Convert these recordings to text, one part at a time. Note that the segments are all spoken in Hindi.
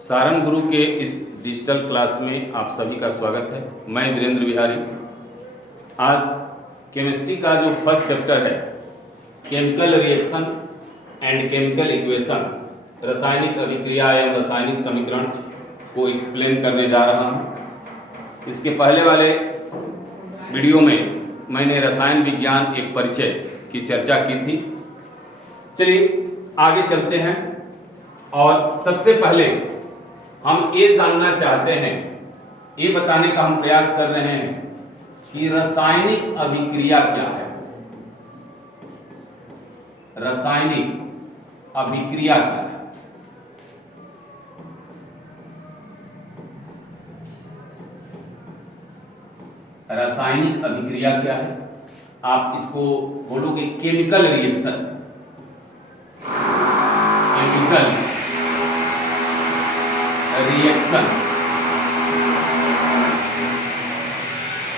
सारंग गुरु के इस डिजिटल क्लास में आप सभी का स्वागत है। मैं वीरेंद्र बिहारी। आज केमिस्ट्री का जो फर्स्ट चैप्टर है chemical reaction and chemical equation, रासायनिक अभिक्रिया एवं रासायनिक समीकरण को एक्सप्लेन करने जा रहा हूँ। इसके पहले वाले वीडियो में मैंने रसायन विज्ञान एक परिचय की चर्चा की थी। चलिए आगे चलते हैं और सबसे पहले हम ये जानना चाहते हैं, ये बताने का हम प्रयास कर रहे हैं कि रासायनिक अभिक्रिया क्या है। रासायनिक अभिक्रिया क्या है? रासायनिक अभिक्रिया क्या है? आप इसको बोलोगे केमिकल रिएक्शन। केमिकल रिएक्शन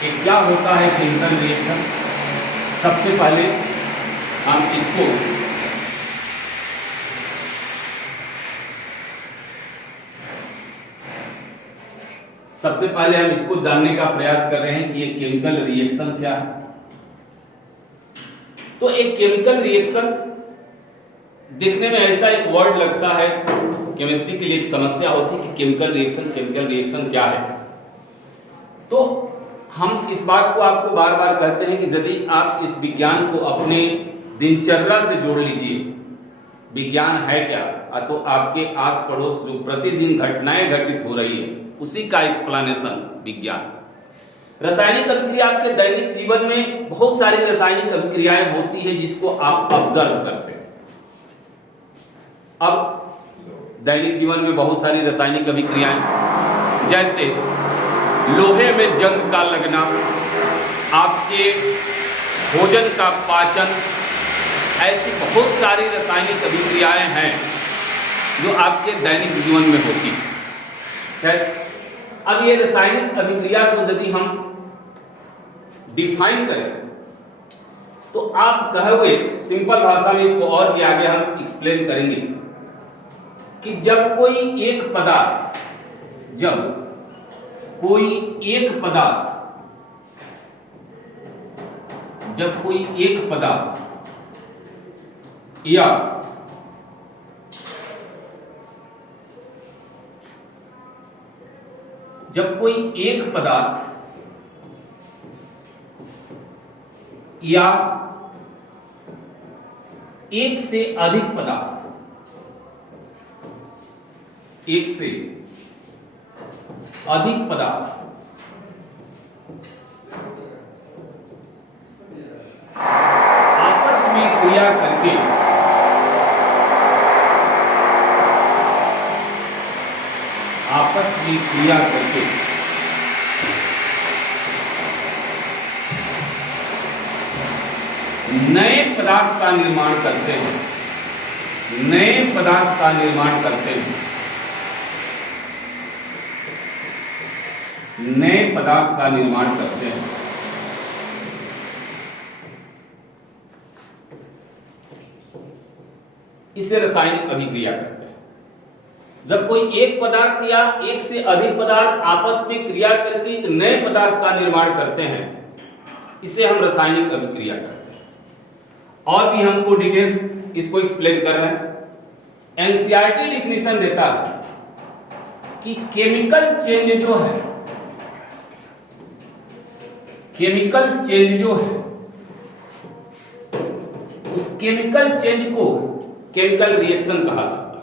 ये क्या होता है? केमिकल रिएक्शन सबसे पहले हम इसको जानने का प्रयास कर रहे हैं कि ये केमिकल रिएक्शन क्या है। तो एक केमिकल रिएक्शन देखने में ऐसा एक वर्ड लगता है, केमिस्ट्री के लिए एक समस्या होती है कि केमिकल रिएक्शन क्या है। तो हम इस बात को आपको बार बार कहते हैं कि यदि आप इस विज्ञान को अपने दिनचर्या से जोड़ लीजिए, विज्ञान है क्या, तो आपके आस पड़ोस जो प्रतिदिन घटनाएं घटित हो रही है उसी का एक्सप्लेनेशन विज्ञान। रासायनिक अभिक्रिया आपके दैनिक जीवन में बहुत सारी रासायनिक अभिक्रियाएं होती है जिसको आप ऑब्जर्व करते हैं। अब दैनिक जीवन में बहुत सारी रासायनिक अभिक्रियाएं, जैसे लोहे में जंग का लगना, आपके भोजन का पाचन, ऐसी बहुत सारी रासायनिक अभिक्रियाएं हैं जो आपके दैनिक जीवन में होती है। अब ये रासायनिक अभिक्रिया को यदि हम डिफाइन करें तो आप कहोगे, सिंपल भाषा में इसको और भी आगे हम एक्सप्लेन करेंगे कि जब कोई एक पदार्थ या जब कोई एक पदार्थ या एक से अधिक पदार्थ आपस में क्रिया करके नए पदार्थ का निर्माण करते हैं। इसे रासायनिक अभिक्रिया कहते हैं। जब कोई एक पदार्थ या एक से अधिक पदार्थ आपस में क्रिया करके एक नए पदार्थ का निर्माण करते हैं, इसे हम रासायनिक अभिक्रिया कहते हैं। और भी हमको डिटेल्स इसको एक्सप्लेन कर रहे हैं। एनसीईआरटी डिफिनेशन देता है कि केमिकल चेंज जो है उस केमिकल चेंज को केमिकल रिएक्शन कहा जाता है।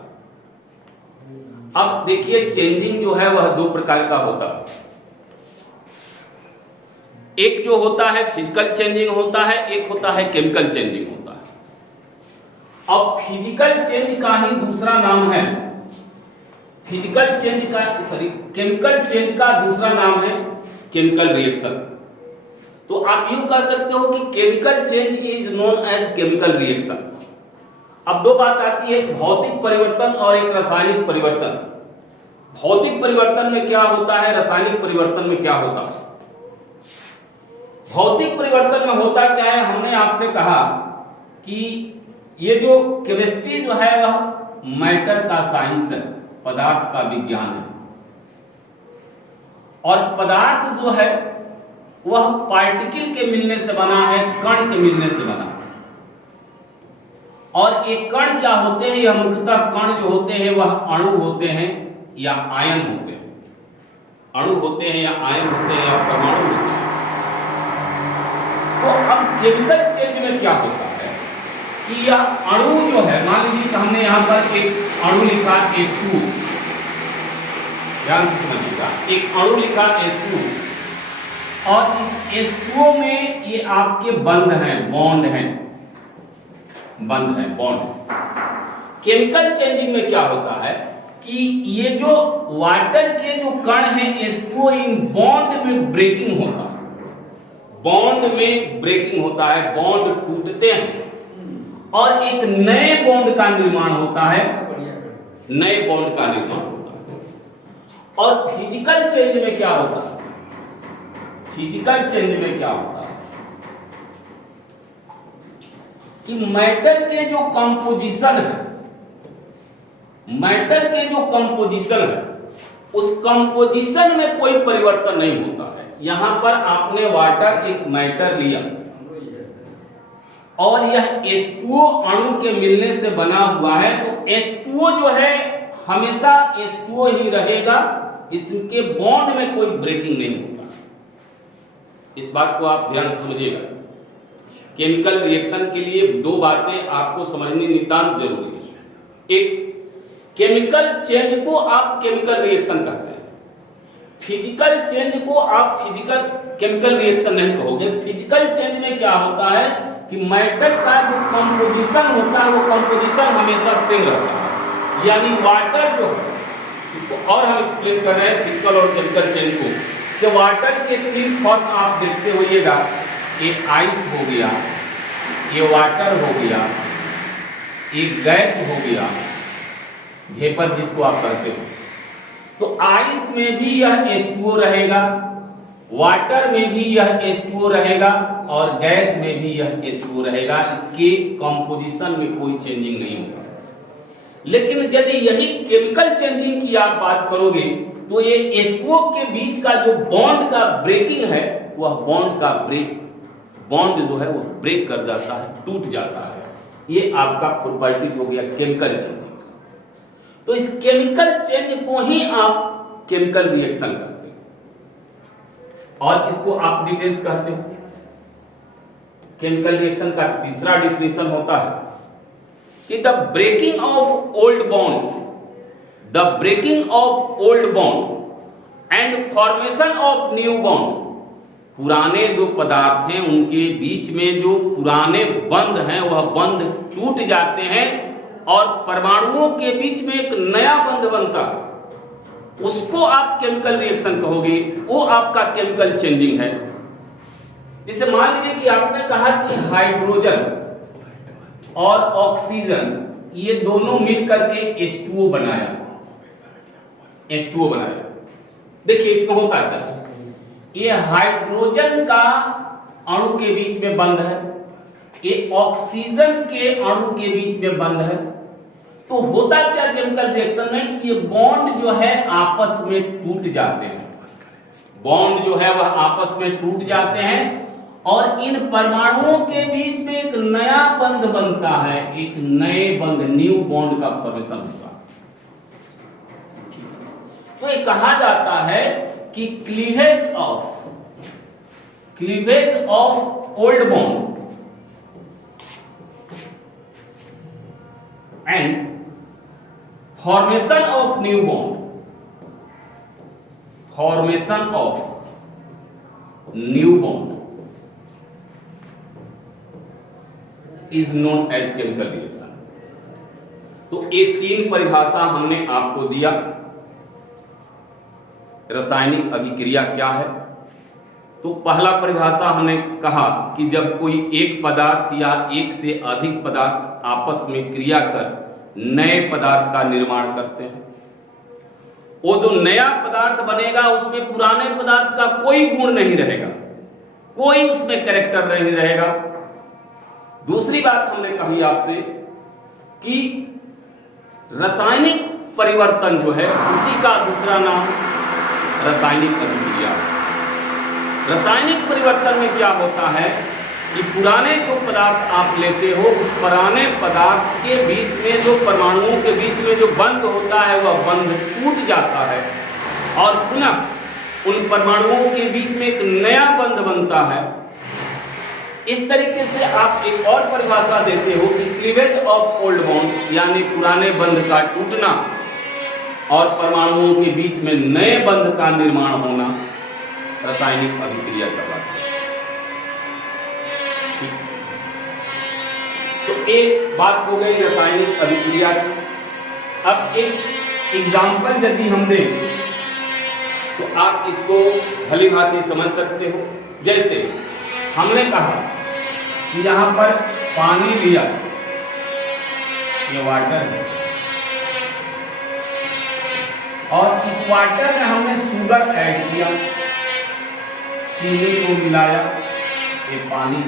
अब देखिए, चेंजिंग जो है वह दो प्रकार का होता है। एक जो होता है फिजिकल चेंजिंग होता है, एक होता है केमिकल चेंजिंग होता है। अब फिजिकल चेंज का ही दूसरा नाम है केमिकल चेंज का दूसरा नाम है केमिकल रिएक्शन। तो आप यूं कह सकते हो कि chemical change is known as chemical reaction. अब दो बात आती है, एक भौतिक परिवर्तन और एक रासायनिक परिवर्तन। भौतिक परिवर्तन में क्या होता है, रासायनिक परिवर्तन में क्या होता है? भौतिक परिवर्तन में होता क्या है? हमने आपसे कहा कि ये जो केमिस्ट्री जो है वह मैटर का साइंस है। पदार्थ का विज्ञान है। और पदार्थ जो है वह पार्टिकल के मिलने से बना है, कण के मिलने से बना है। और एक कण क्या होते हैं, यह मुख्यतः कण जो होते हैं वह अणु होते हैं या आयन होते हैं। अणु होते हैं या आयन होते हैं या परमाणु होते हैं। तो अब केमिकल चेंज में क्या होता है कि यह अणु जो है, मान लीजिए कि हमने यहाँ पर एक अणु लिखा H2, ध्यान से समझिएगा, एक अणु लिखा H2 और इस H2O में ये आपके बंध हैं, बॉन्ड हैं, बंध है, बॉन्ड। केमिकल चेंजिंग में क्या होता है कि ये जो वाटर के जो कण हैं H2O, इन बॉन्ड में ब्रेकिंग होता है, बॉन्ड में ब्रेकिंग होता है, बॉन्ड टूटते हैं और एक नए बॉन्ड का निर्माण होता है, नए बॉन्ड का निर्माण होता है। और फिजिकल चेंज में क्या होता है, फिजिकल चेंज में क्या होता है कि मैटर के जो कंपोजिशन है, मैटर के जो कंपोजिशन है, उस कंपोजिशन में कोई परिवर्तन नहीं होता है। यहां पर आपने वाटर एक मैटर लिया और यह H2O अणु के मिलने से बना हुआ है, तो H2O जो है हमेशा H2O ही रहेगा, इसके बॉन्ड में कोई ब्रेकिंग नहीं होता। इस बात को आप ध्यान से समझिएगा। केमिकल रिएक्शन के लिए दो बातें आपको समझनी नितांत जरूरी है। एक, केमिकल चेंज को आप केमिकल रिएक्शन कहते हैं, फिजिकल चेंज को आप फिजिकल केमिकल रिएक्शन नहीं कहोगे। फिजिकल चेंज में क्या होता है कि मैटर का जो कंपोजिशन होता है वो कंपोजिशन हमेशा सेम रहता है। यानी वाटर जो है, इसको और हम एक्सप्लेन कर रहे हैं फिजिकल और केमिकल चेंज को। से वाटर के तीन फॉर्म आप देखते होइएगा, ये आइस हो गया, ये वाटर हो गया, एक गैस हो गया, वेपर जिसको आप कहते हो। तो आइस में भी यह H2O रहेगा, वाटर में भी यह H2O रहेगा और गैस में भी यह H2O रहेगा। इसके कंपोजिशन में कोई चेंजिंग नहीं होगा। लेकिन यदि यही केमिकल चेंजिंग की आप बात करोगे तो ये H2O के बीच का जो बॉन्ड का ब्रेकिंग है, वह बॉन्ड का बॉन्ड जो है वो ब्रेक कर जाता है, टूट जाता है। ये आपका प्रॉपर्टीज हो गया केमिकल चेंजिंग। तो इस केमिकल चेंज को ही आप केमिकल रिएक्शन कहते हैं और इसको आप डिटेल्स कहते हो। केमिकल रिएक्शन का तीसरा डिफिनेशन होता है कि the breaking of old bond and formation of new bond. पुराने जो पदार्थ हैं उनके बीच में जो पुराने बंध हैं वह बंध टूट जाते हैं और परमाणुओं के बीच में एक नया बंध बनता है, उसको आप केमिकल रिएक्शन कहोगे। वो आपका केमिकल चेंजिंग है। जैसे मान लीजिए कि आपने कहा कि हाइड्रोजन और ऑक्सीजन ये दोनों मिलकर के H2O बनाया। देखिए इसमें होता क्या है, ये हाइड्रोजन का अणु के बीच में बंध है, ये ऑक्सीजन के अणु के बीच में बंध है। तो होता क्या केमिकल रिएक्शन में कि ये बॉन्ड जो है आपस में टूट जाते हैं, बॉन्ड जो है वह आपस में टूट जाते हैं और इन परमाणुओं के बीच में एक नया बंध बनता है, एक नए बंध, न्यू बॉन्ड का फॉर्मेशन होता है। तो ये कहा जाता है कि cleavage of old bond and formation of new bond, is known as chemical reaction. तो ये तीन परिभाषा हमने आपको दिया। रासायनिक अभिक्रिया क्या है? तो पहला परिभाषा हमने कहा कि जब कोई एक पदार्थ या एक से अधिक पदार्थ आपस में क्रिया कर नए पदार्थ का निर्माण करते हैं, वो जो नया पदार्थ बनेगा उसमें पुराने पदार्थ का कोई गुण नहीं रहेगा, कोई उसमें कैरेक्टर नहीं रहेगा। दूसरी बात हमने कही आपसे कि रासायनिक परिवर्तन जो है उसी का दूसरा नाम रासायनिक अभिक्रिया है। रासायनिक परिवर्तन में क्या होता है कि पुराने जो पदार्थ आप लेते हो उस पुराने पदार्थ के बीच में जो परमाणुओं के बीच में जो बंध होता है वह बंध टूट जाता है और पुनः उन परमाणुओं के बीच में एक नया बंध बनता है। इस तरीके से आप एक और परिभाषा देते हो कि क्लीवेज ऑफ ओल्ड बॉन्ड, यानी पुराने बंध का टूटना और परमाणुओं के बीच में नए बंध का निर्माण होना रासायनिक अभिक्रिया कहलाता है। तो एक बात हो गई रासायनिक अभिक्रिया की। अब एक एग्जाम्पल यदि हम दें तो आप इसको भली भांति समझ सकते हो। जैसे हमने कहा कि यहां पर पानी लिया, ये वाटर है, और इस वाटर में हमने शुगर ऐड किया, चीनी को मिलाया, ये पानी,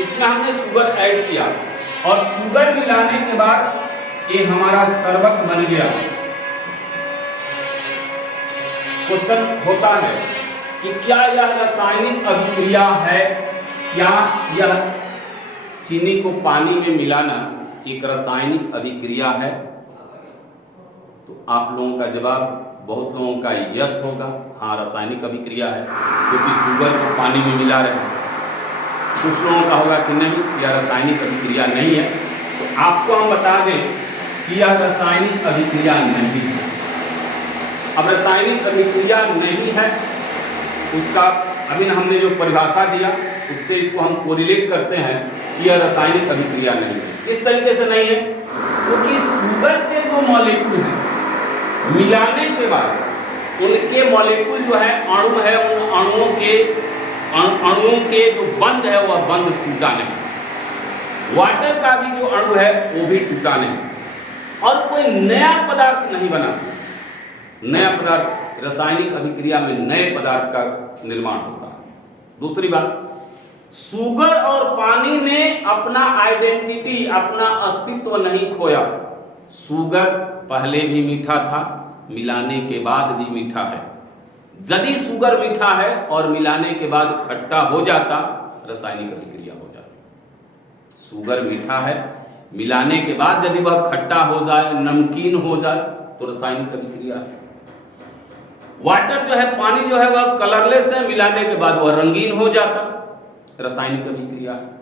इसमें हमने शुगर ऐड किया और शुगर मिलाने के बाद ये हमारा शरबत बन गया। क्वेश्चन होता है कि क्या यह रासायनिक अभिक्रिया है? क्या यह चीनी को पानी में मिलाना एक रासायनिक अभिक्रिया है? तो आप लोगों का जवाब, बहुत लोगों का यस होगा, हाँ रासायनिक अभिक्रिया है, क्योंकि शुगर को पानी में मिला रहे हैं। कुछ लोगों का होगा कि नहीं, यह रासायनिक अभिक्रिया नहीं है। तो आपको हम बता दें कि यह रासायनिक अभिक्रिया नहीं है। अब रासायनिक अभिक्रिया नहीं है, उसका अभी हमने जो परिभाषा दिया उससे इसको हम कोरिलेट करते हैं कि यह रासायनिक अभिक्रिया नहीं है। किस तरीके से नहीं है? क्योंकि शुगर के जो मॉलिक्यूल हैं मिलाने के बाद उनके मॉलिक्यूल जो है, अणु है, उन अणुओं के जो बंध है वह बंध टूटा नहीं। वाटर का भी जो अणु है वो भी टूटा नहीं और कोई नया पदार्थ नहीं बना। नया पदार्थ, रासायनिक अभिक्रिया में नए पदार्थ का निर्माण होता है। दूसरी बात, शुगर और पानी ने अपना आइडेंटिटी, अपना अस्तित्व नहीं खोया। शुगर पहले भी मीठा था, मिलाने के बाद भी मीठा है। यदि शुगर मीठा है और मिलाने के बाद खट्टा हो जाता, रासायनिक अभिक्रिया हो जाती। शुगर मीठा है, मिलाने के बाद यदि वह खट्टा हो जाए, नमकीन हो जाए, तो रासायनिक अभिक्रिया है। वाटर जो है, पानी जो है, वह कलरलेस है, मिलाने के बाद वह रंगीन हो जाता, रासायनिक अभिक्रिया है।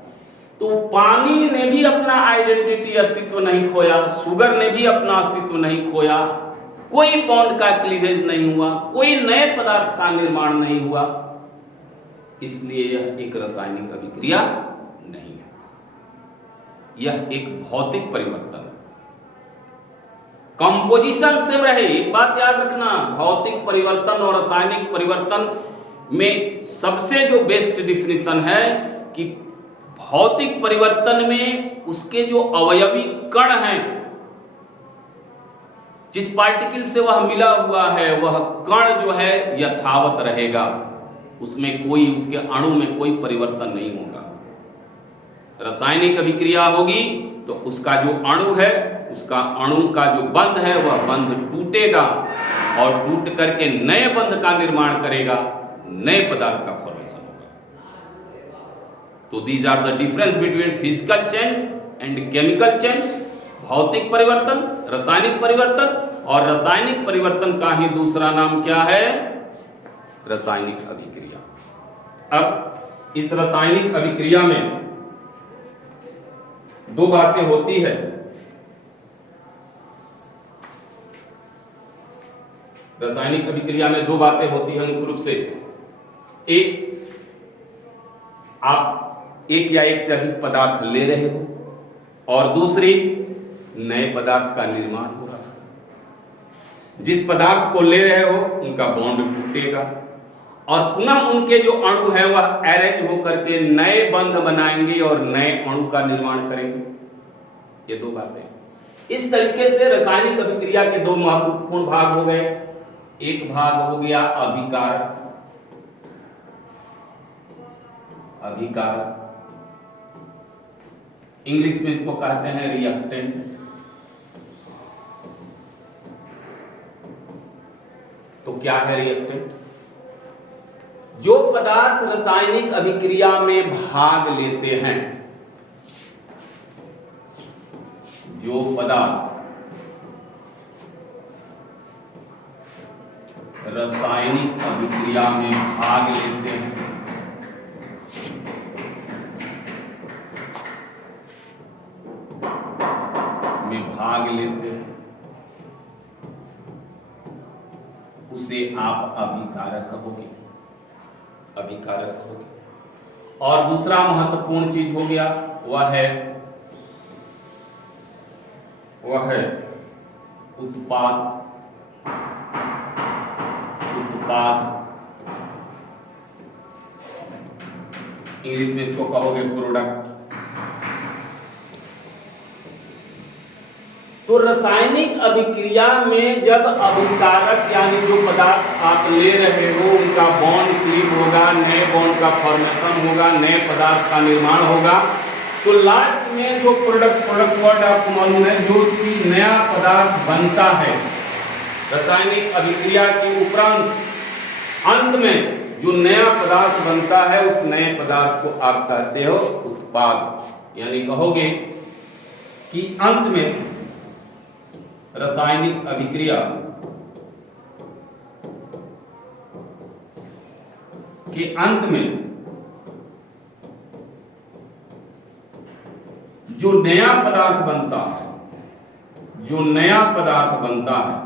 तो पानी ने भी अपना आइडेंटिटी, अस्तित्व नहीं खोया, शुगर ने भी अपना अस्तित्व नहीं खोया, कोई बॉन्ड का क्लीवेज नहीं हुआ, कोई नए पदार्थ का निर्माण नहीं हुआ, इसलिए यह एक रासायनिक अभिक्रिया नहीं है। यह एक भौतिक परिवर्तन है। कंपोजिशन सेम रहे, एक बात याद रखना, भौतिक परिवर्तन और रासायनिक परिवर्तन में सबसे जो बेस्ट डिफिनीशन है कि भौतिक परिवर्तन में उसके जो अवयवी कण हैं, जिस पार्टिकल से वह मिला हुआ है वह कण जो है यथावत रहेगा, उसमें कोई, उसके अणु में कोई परिवर्तन नहीं होगा। रासायनिक अभिक्रिया होगी तो उसका जो अणु है, उसका अणु का जो बंध है वह बंध टूटेगा और टूट करके नए बंध का निर्माण करेगा, नए पदार्थ का फॉर्मेशन होगा। तो these are the difference between physical change and chemical change. भौतिक परिवर्तन, रासायनिक परिवर्तन, और रासायनिक परिवर्तन का ही दूसरा नाम क्या है? रासायनिक अभिक्रिया। अब इस रासायनिक अभिक्रिया में दो बातें होती है। रासायनिक अभिक्रिया में दो बातें होती हैं मुख्य रूप से। एक, आप एक या एक से अधिक पदार्थ ले रहे हो, और दूसरी, नए पदार्थ का निर्माण हो रहा है। जिस पदार्थ को ले रहे हो उनका बॉन्ड टूटेगा और पुनः उनके जो अणु है वह अरेंज होकर के नए बंध बनाएंगे और नए अणु का निर्माण करेंगे। ये दो बातें। इस तरीके से रासायनिक अभिक्रिया के दो महत्वपूर्ण भाग हो गए। एक भाग हो गया अभिकारक, इंग्लिश में इसको कहते हैं रिएक्टेंट, क्या है रिएक्टेंट? जो पदार्थ रासायनिक अभिक्रिया में भाग लेते हैं, जो पदार्थ रासायनिक अभिक्रिया में भाग लेते हैं, उसे आप अभिकारक कहोगे, अभिकारक कहोगे। और दूसरा महत्वपूर्ण चीज हो गया वह है उत्पाद। इंग्लिश में इसको कहोगे प्रोडक्ट। तो रासायनिक अभिक्रिया में जब अभिकारक यानी जो पदार्थ आप ले रहे हो उनका बॉन्ड क्लीव होगा, नए बॉन्ड का फॉर्मेशन होगा, नए पदार्थ का निर्माण होगा, तो लास्ट में जो प्रोडक्ट वर्ड आपको मालूम है, जो कि नया पदार्थ बनता है रासायनिक अभिक्रिया के उपरांत अंत में जो नया पदार्थ बनता है, उस नए पदार्थ को आप कहते हो उत्पाद। यानी कहोगे कि अंत में रासायनिक अभिक्रिया के अंत में जो नया पदार्थ बनता है, जो नया पदार्थ बनता है,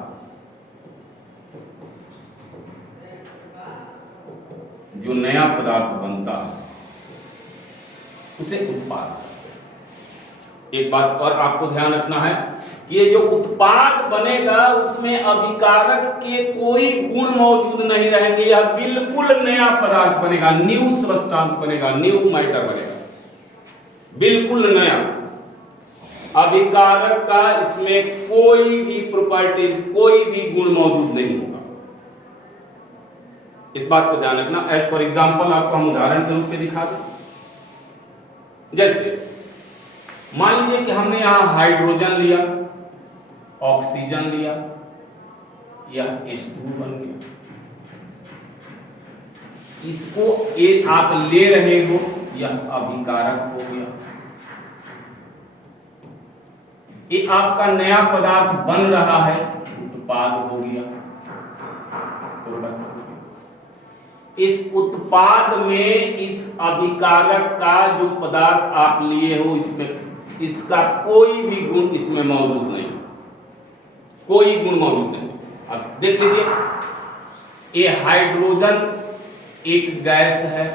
जो नया पदार्थ बनता है उसे उत्पाद। एक बात और आपको ध्यान रखना है कि ये जो उत्पाद बनेगा उसमें अभिकारक के कोई गुण मौजूद नहीं रहेंगे, यह बिल्कुल नया पदार्थ बनेगा, न्यू सब्सटेंस बनेगा, न्यू मैटर बनेगा, बिल्कुल नया। अभिकारक का इसमें कोई भी प्रॉपर्टीज, कोई भी गुण मौजूद नहीं होगा। इस बात को ध्यान रखना। एज फॉर एग्जाम्पल आपको हम उदाहरण के रूप में दिखा दें। जैसे मान लीजिए कि हमने यहां हाइड्रोजन लिया, ऑक्सीजन लिया, यह H2 बन गया। इसको आप ले रहे हो, यह अभिकारक हो गया। ये आपका नया पदार्थ बन रहा है, उत्पाद हो गया, प्रोडक्ट हो गया। इस उत्पाद में इस अभिकारक का जो पदार्थ आप लिए हो, इसमें इसका कोई भी गुण इसमें मौजूद नहीं, कोई गुण मौजूद नहीं। अब देख लीजिए, ये हाइड्रोजन एक गैस है,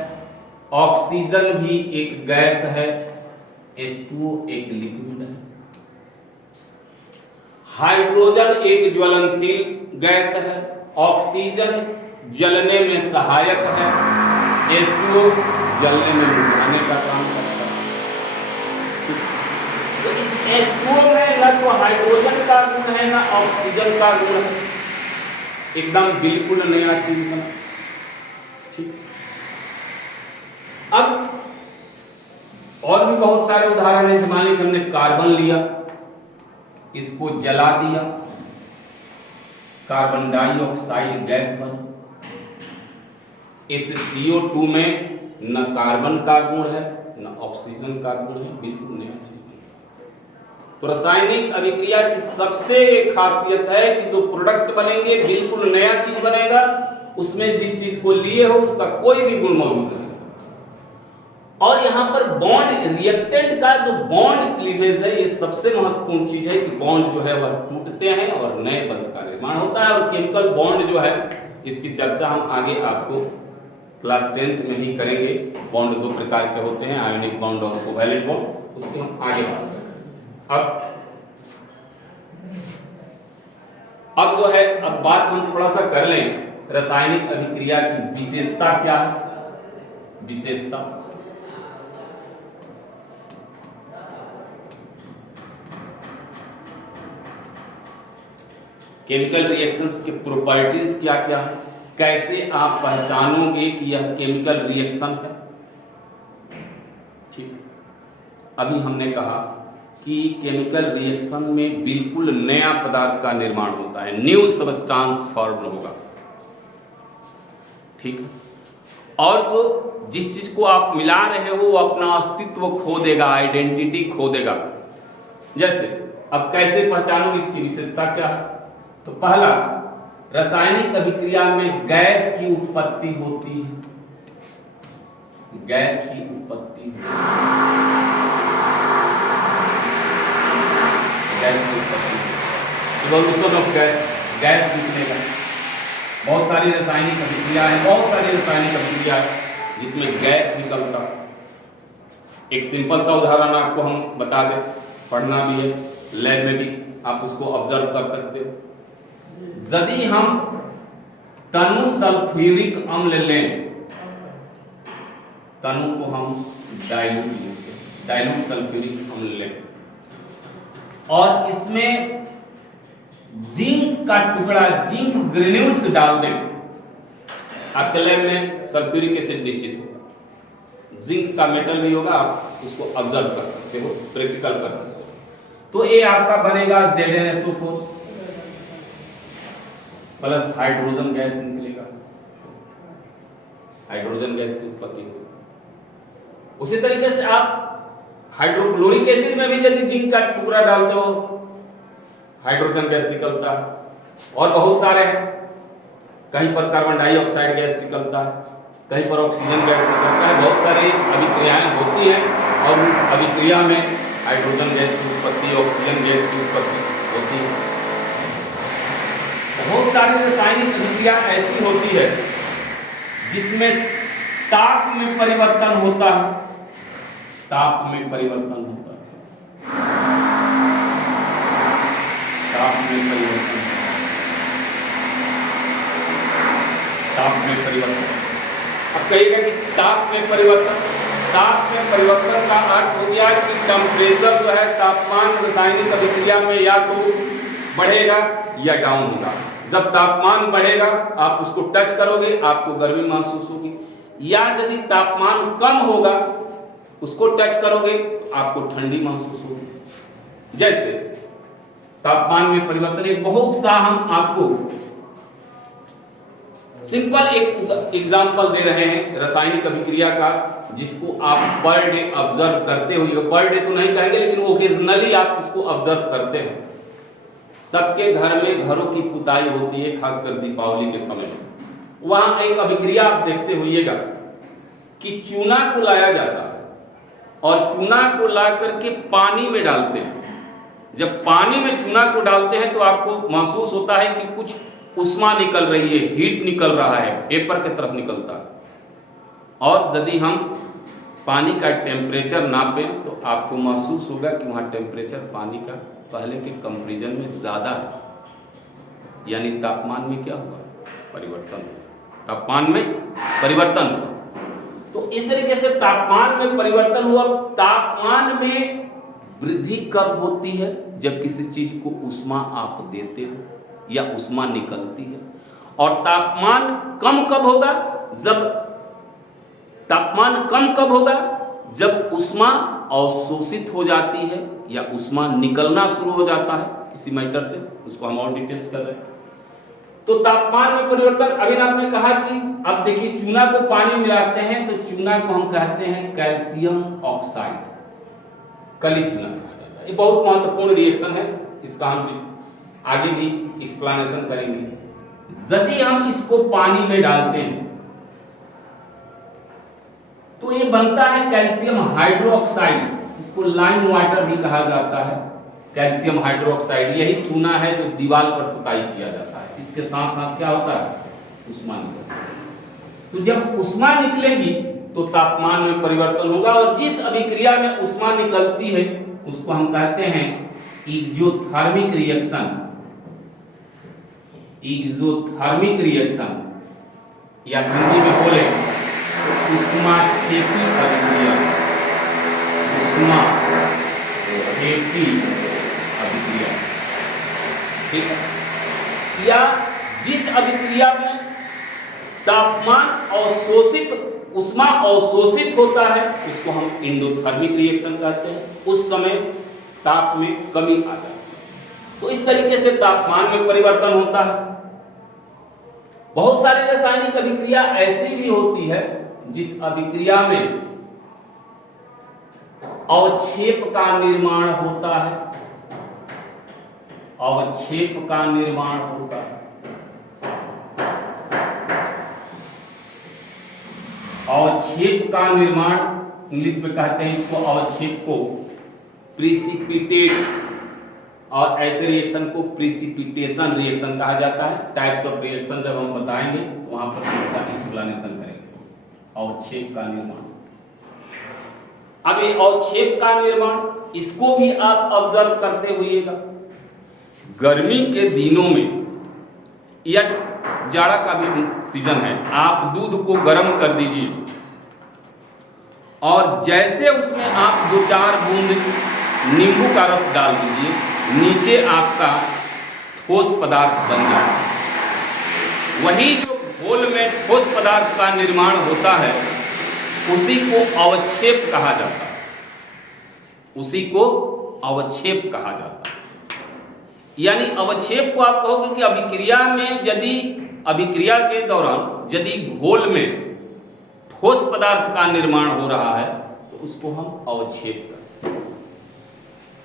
ऑक्सीजन भी एक गैस है, H2O एक लिक्विड है। हाइड्रोजन एक ज्वलनशील गैस है, ऑक्सीजन जलने में सहायक है, H2O जलने में बुझाने का काम करता है। ठीक, तो इस H2O में न तो हाइड्रोजन का गुण है ना ऑक्सीजन का गुण है, एकदम बिल्कुल नया चीज बना। ठीक, अब और भी बहुत सारे उदाहरण हैं। मान लीजिए हमने कार्बन लिया, इसको जला दिया, कार्बन डाइऑक्साइड गैस बना। इस CO2 में न कार्बन का गुण है न ऑक्सीजन का गुण है, बिल्कुल नया चीज बनता। तो रासायनिक अभिक्रिया की सबसे एक खासियत है कि जो प्रोडक्ट बनेंगे बिल्कुल नया चीज बनेगा, उसमें जिस चीज को लिए हो उसका कोई भी गुण मौजूद नहीं रहेगा। और यहाँ पर बॉन्ड रिएक्टेंट का जो बॉन्ड क्लीवेज है, ये सबसे महत्वपूर्ण चीज है कि बॉन्ड जो है वह टूटते हैं और नए बंध का निर्माण होता है। और केमिकल बॉन्ड जो है, इसकी चर्चा हम आगे आपको क्लास 10th में ही करेंगे। बॉन्ड दो प्रकार के होते हैं, आयोनिक बॉन्ड और कोवैलेंट बॉन्ड, उसकी हम आगे बात करेंगे। अब जो है, अब बात हम थोड़ा सा कर लें रासायनिक अभिक्रिया की विशेषता क्या है। विशेषता केमिकल रिएक्शंस के प्रॉपर्टीज क्या क्या है, कैसे आप पहचानोगे कि यह केमिकल रिएक्शन है। ठीक है, अभी हमने कहा कि केमिकल रिएक्शन में बिल्कुल नया पदार्थ का निर्माण होता है, न्यू सब्सटेंस फॉर्म होगा। ठीक है। और जो जिस चीज को आप मिला रहे हो वो अपना अस्तित्व खो देगा, आइडेंटिटी खो देगा। जैसे अब कैसे पहचानोगे इसकी विशेषता क्या है? तो पहला, रासायनिक अभिक्रिया में गैस की उत्पत्ति होती है, गैस की उत्पत्ति, गैस की उत्पत्ति, इवोल्यूशन ऑफ गैस, गैस निकलेगा। बहुत सारी रासायनिक अभिक्रिया है, बहुत सारी रासायनिक अभिक्रिया है जिसमें गैस निकलता। एक सिंपल सा उदाहरण आपको हम बता दें, पढ़ना भी है, लैब में भी आप उसको ऑब्जर्व कर सकते हो। यदि हम तनु सल्फ्यूरिक अम्ल लें, तनु को हम डाइल्यूट सल्फ्यूरिक अम्ल लें और इसमें जिंक का टुकड़ा, जिंक ग्रेन्यूल्स डाल दें, आपके लैब में सल्फ्यूरिक एसिड निश्चित होगा, जिंक का मेटल भी होगा, आप उसको ऑब्जर्व कर सकते हो, प्रैक्टिकल कर सकते हो। तो ये आपका बनेगा ZnSO4 प्लस हाइड्रोजन गैस निकलेगा, हाइड्रोजन गैस की उत्पत्ति होगी। उसी तरीके से आप हाइड्रोक्लोरिक एसिड में भी यदि जिंक का टुकड़ा डालते हो, हाइड्रोजन गैस निकलता है। और बहुत सारे हैं, कहीं पर कार्बन डाइऑक्साइड गैस निकलता है, कहीं पर ऑक्सीजन गैस निकलता है। बहुत सारी अभिक्रियाएं होती हैं और उस अभिक्रिया में हाइड्रोजन गैस की उत्पत्ति, ऑक्सीजन गैस की उत्पत्ति होती है। बहुत सारी रासायनिक अभिक्रिया ऐसी होती है जिसमें ताप में परिवर्तन होता है, ताप में परिवर्तन होता है, ताप में परिवर्तन, ताप में परिवर्तन। अब कहिएगा कि ताप में परिवर्तन, ताप में परिवर्तन का अर्थ हो गया कि टेम्परेचर जो है, तापमान रासायनिक अभिक्रिया में या तो बढ़ेगा या डाउन होगा। जब तापमान बढ़ेगा आप उसको टच करोगे, आपको गर्मी महसूस होगी, या यदि तापमान कम होगा उसको टच करोगे तो आपको ठंडी महसूस होगी। जैसे तापमान में परिवर्तन, एक बहुत सा हम आपको सिंपल एक एग्जांपल दे रहे हैं रासायनिक अभिक्रिया का, जिसको आप पर डे ऑब्जर्व करते हो। पर डे तो नहीं कहेंगे, लेकिन ओकेजनली आप उसको ऑब्जर्व करते हैं। सबके घर में घरों की पुताई होती है, खासकर दीपावली के समय में। वहां एक अभिक्रिया आप देखते होइएगा कि चूना को लाया जाता है और चूना को ला करके पानी में डालते हैं। जब पानी में चूना को डालते हैं तो आपको महसूस होता है कि कुछ उष्मा निकल रही है, हीट निकल रहा है, वेपर की तरफ निकलता है। और यदि हम पानी का टेम्परेचर नापें तो आपको महसूस होगा कि वहाँ टेम्परेचर पानी का पहले के कंपैरिजन में ज़्यादा है, यानी तापमान में क्या हुआ? परिवर्तन हुआ, तापमान में परिवर्तन हुआ। तो इस तरीके से तापमान में परिवर्तन हुआ। तापमान में वृद्धि कब होती है? जब किसी चीज को ऊष्मा आप देते हो या ऊष्मा निकलती है। और तापमान कम कब होगा? जब तापमान कम कब होगा? जब ऊष्मा अवशोषित हो जाती है या ऊष्मा निकलना शुरू हो जाता है किसी मैटर से, उसको हम और डिटेल्स कर रहे हैं। तो तापमान में परिवर्तन, अभी आपने कहा कि अब देखिए चूना को पानी मिलाते हैं तो चूना को हम कहते हैं कैल्शियम ऑक्साइड, कली चूना कहा जाता है। ये बहुत महत्वपूर्ण रिएक्शन है, इसका हम आगे भी एक्सप्लेनेशन करेंगे। यदि हम इसको पानी में डालते हैं तो ये बनता है कैल्शियम हाइड्रोक्साइड, इसको लाइम वाटर भी कहा जाता है। कैल्शियम हाइड्रोक्साइड यही चूना है जो दीवार पर पुताई किया जाता है। इसके साथ साथ क्या होता है? ऊष्मा निकलती है। तो जब ऊष्मा निकलेगी तो तापमान में परिवर्तन होगा, और जिस अभिक्रिया में ऊष्मा निकलती है उसको हम कहते हैं एक्सोथर्मिक रिएक्शन। एक्सोथर्मिक रिएक्शन या हिंदी में बोले ऊष्माक्षेपी अभिक्रिया, ऊष्माक्षेपी अभिक्रिया, ठीक है। या जिस अभिक्रिया में तापमान अवशोषित, ऊष्मा अवशोषित होता है उसको हम एंडोथर्मिक रिएक्शन कहते हैं। उस समय ताप में कमी आ जाती है। तो इस तरीके से तापमान में परिवर्तन होता है। बहुत सारी रासायनिक अभिक्रिया ऐसी भी होती है जिस अभिक्रिया में अवक्षेप का निर्माण होता है, अवक्षेप का निर्माण होता है। अवक्षेप का निर्माण इंग्लिश में कहते हैं इसको, अवक्षेप को प्रिसिपिटेट, और ऐसे रिएक्शन को प्रिसिपिटेशन रिएक्शन कहा जाता है। टाइप्स ऑफ रिएक्शन जब हम बताएंगे तो वहां पर इसका एक्सप्लेनेशन करेंगे। अवक्षेप का निर्माण, अब ये अवक्षेप का निर्माण इसको भी आप ऑब्जर्व करते हुइएगा। गर्मी के दिनों में या जाड़ा का भी सीजन है, आप दूध को गर्म कर दीजिए और जैसे उसमें आप 2-4 बूंद नींबू का रस डाल दीजिए, नीचे आपका ठोस पदार्थ बन जाए। वही जो घोल में ठोस पदार्थ का निर्माण होता है उसी को अवक्षेप कहा जाता है, उसी को अवक्षेप कहा जाता है। यानी अवक्षेप को आप कहोगे कि अभिक्रिया में यदि अभिक्रिया के दौरान यदि घोल में ठोस पदार्थ का निर्माण हो रहा है तो उसको हम अवक्षेप करते हैं।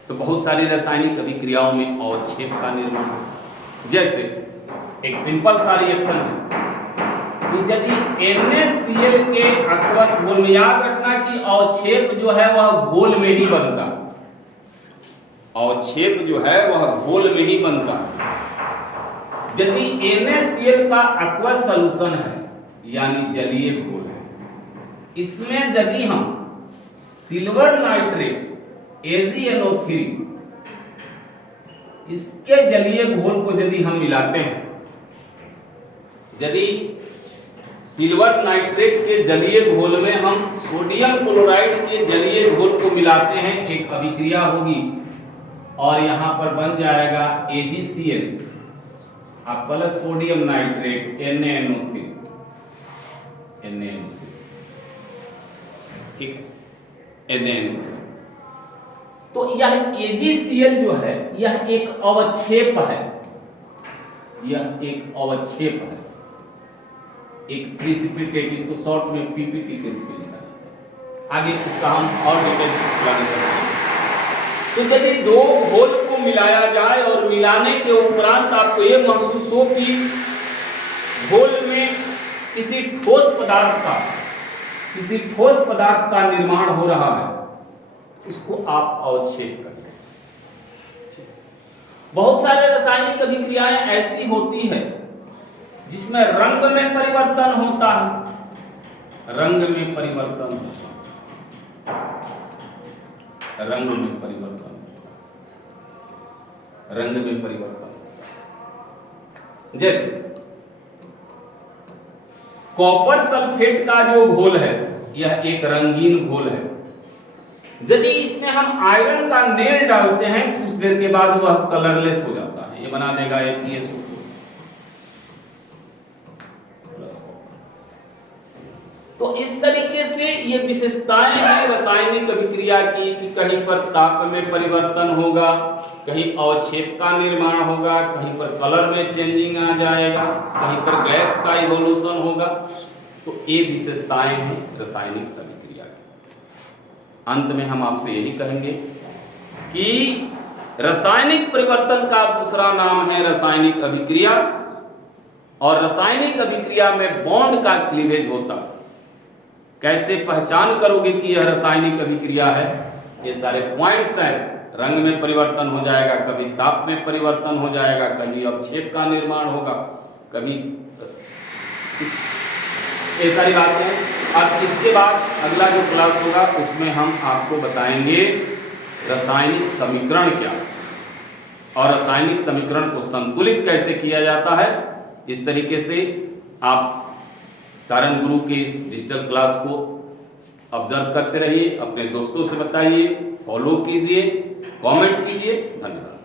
तो बहुत सारी रासायनिक अभिक्रियाओं में अवक्षेप का निर्माण, जैसे एक सिंपल सा रिएक्शन है कि यदि NaCl के aqueous घोल में, याद रखना कि अवक्षेप जो है वह घोल में ही बनता है, अवक्षेप जो है वह घोल में ही बनता है। यदि NaCl का aqueous सॉल्यूशन है यानी जलीय घोल है, इसमें यदि हम सिल्वर नाइट्रेट AgNO3 इसके जलीय घोल को यदि हम मिलाते हैं, यदि सिल्वर नाइट्रेट के जलीय घोल में हम सोडियम क्लोराइड के जलीय घोल को मिलाते हैं, एक अभिक्रिया होगी और यहां पर बन जाएगा AgCl plus sodium nitrate NaNO3, ठीक है, NaNO3। तो यह AgCl जो है यह एक अवक्षेप है, यह एक अवक्षेप है, एक प्रिसिपिटेट, इसको शॉर्ट में PPT के रूप में लिखा जाता है। आगे इसका हम और डिटेल्स एक्सप्लेनेशन करेंगे। तो यदि दो घोल को मिलाया जाए और मिलाने के उपरांत आपको ये महसूस हो कि घोल में किसी ठोस पदार्थ का निर्माण हो रहा है, उसको आप अवक्षेप करें। बहुत सारे रासायनिक अभिक्रियाएं ऐसी होती है जिसमें रंग में परिवर्तन होता है, रंग में परिवर्तन, रंग में परिवर्तन, रंग में परिवर्तन। जैसे कॉपर सल्फेट का जो घोल है यह एक रंगीन घोल है। यदि इसमें हम आयरन का नेल डालते हैं कुछ देर के बाद वह कलरलेस हो जाता है, ये बना देगा ApSO4। तो इस तरीके से ये विशेषताएं हैं रासायनिक अभिक्रिया की कि कहीं पर ताप में परिवर्तन होगा, कहीं अवक्षेप का निर्माण होगा, कहीं पर कलर में चेंजिंग आ जाएगा, कहीं पर गैस का इवोल्यूशन होगा। तो ये विशेषताएं हैं रासायनिक अभिक्रिया की। अंत में हम आपसे यही कहेंगे कि रासायनिक परिवर्तन का दूसरा नाम है रासायनिक अभिक्रिया, और रासायनिक अभिक्रिया में बॉन्ड का क्लीवेज होता। कैसे पहचान करोगे कि यह रासायनिक अभिक्रिया है? ये सारे पॉइंट्स हैं। रंग में परिवर्तन हो जाएगा, कभी ताप में परिवर्तन हो जाएगा, कभी अवक्षेप का निर्माण होगा, कभी ये सारी बातें। अब इसके बाद अगला जो क्लास होगा उसमें हम आपको बताएंगे रासायनिक समीकरण क्या और रासायनिक समीकरण को संतुलित कैसे किया जाता है। इस तरीके से आप सारण गुरु के इस डिजिटल क्लास को ऑब्जर्व करते रहिए, अपने दोस्तों से बताइए, फॉलो कीजिए, कमेंट कीजिए। धन्यवाद।